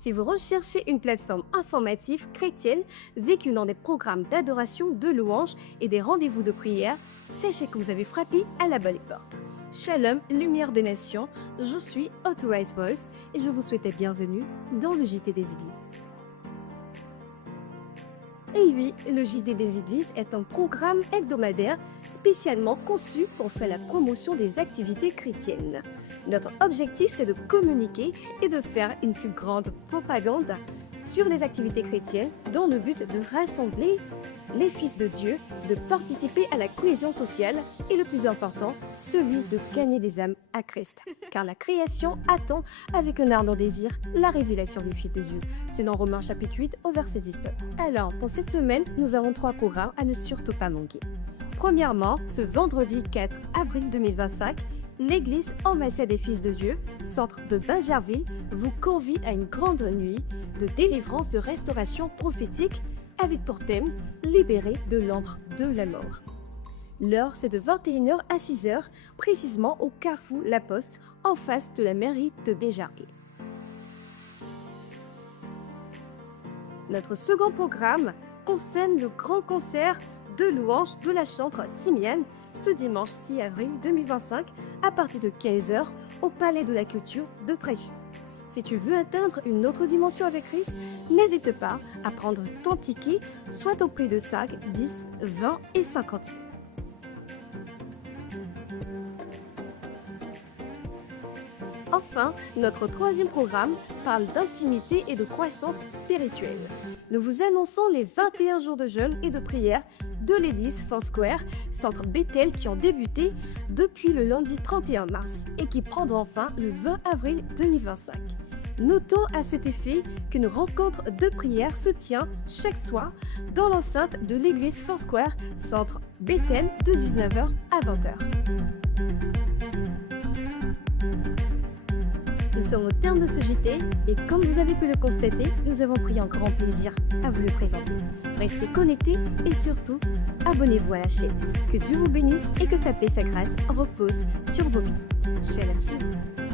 Si vous recherchez une plateforme informative chrétienne véhiculant des programmes d'adoration, de louanges et des rendez-vous de prière, sachez que vous avez frappé à la bonne porte. Shalom, lumière des nations, je suis Authorized Voice et je vous souhaite la bienvenue dans le JT des Églises. Et oui, le JT des Églises est un programme hebdomadaire spécialement conçu pour faire la promotion des activités chrétiennes. Notre objectif, c'est de communiquer et de faire une plus grande propagande sur les activités chrétiennes dans le but de rassembler les fils de Dieu, de participer à la cohésion sociale et le plus important, celui de gagner des âmes à Christ. Car la création attend avec un ardent désir la révélation du Fils de Dieu. Selon Romains chapitre 8 au verset 19. Alors, pour cette semaine, nous avons 3 programmes à ne surtout pas manquer. Premièrement, ce vendredi 4 avril 2025, l'Église ambassade des Fils de Dieu, centre de Bains-Gervais, vous convie à une grande nuit de délivrance de restauration prophétique avec pour thème « Libéré de l'ombre de la mort ». L'heure, c'est de 21h à 6h, précisément au carrefour La Poste, en face de la mairie de Bains-Gervais. Notre second programme concerne le grand concert de louanges de la chantre Simiane ce dimanche 6 avril 2025 à partir de 15h au Palais de la Culture de Tréjus. Si tu veux atteindre une autre dimension avec Christ, n'hésite pas à prendre ton ticket, soit au prix de 5, 10, 20 et 50 euros. Enfin, notre troisième programme parle d'intimité et de croissance spirituelle. Nous vous annonçons les 21 jours de jeûne et de prière de l'église Foursquare, centre Bethel, qui ont débuté depuis le lundi 31 mars et qui prendront fin le 20 avril 2025. Notons à cet effet qu'une rencontre de prière se tient chaque soir dans l'enceinte de l'église Foursquare, centre Bethel, de 19h à 20h. Nous sommes au terme de ce JT et comme vous avez pu le constater, nous avons pris un grand plaisir à vous le présenter. Restez connectés et surtout, abonnez-vous à la chaîne. Que Dieu vous bénisse et que sa paix et sa grâce reposent sur vos vies. Shalom, shalom.